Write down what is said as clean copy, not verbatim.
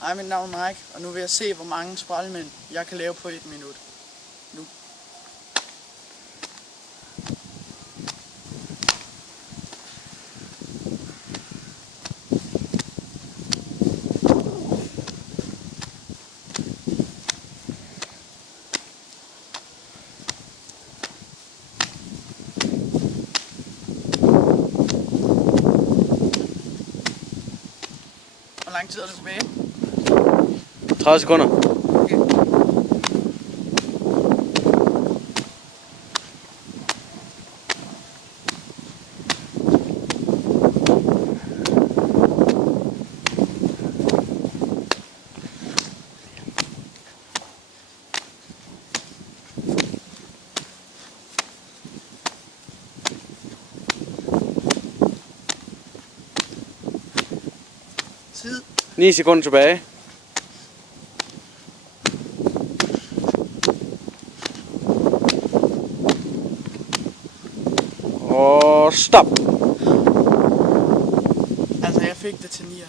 Hej, mit navn er Mike, og nu vil jeg se, hvor mange sprællmænd jeg kan lave på 1 minut. Nu. Hvor lang tid er det tilbage? 30 sekunder. Okay. Tid. 9 sekunder tilbage. Og stop. Altså, jeg fik det til 9.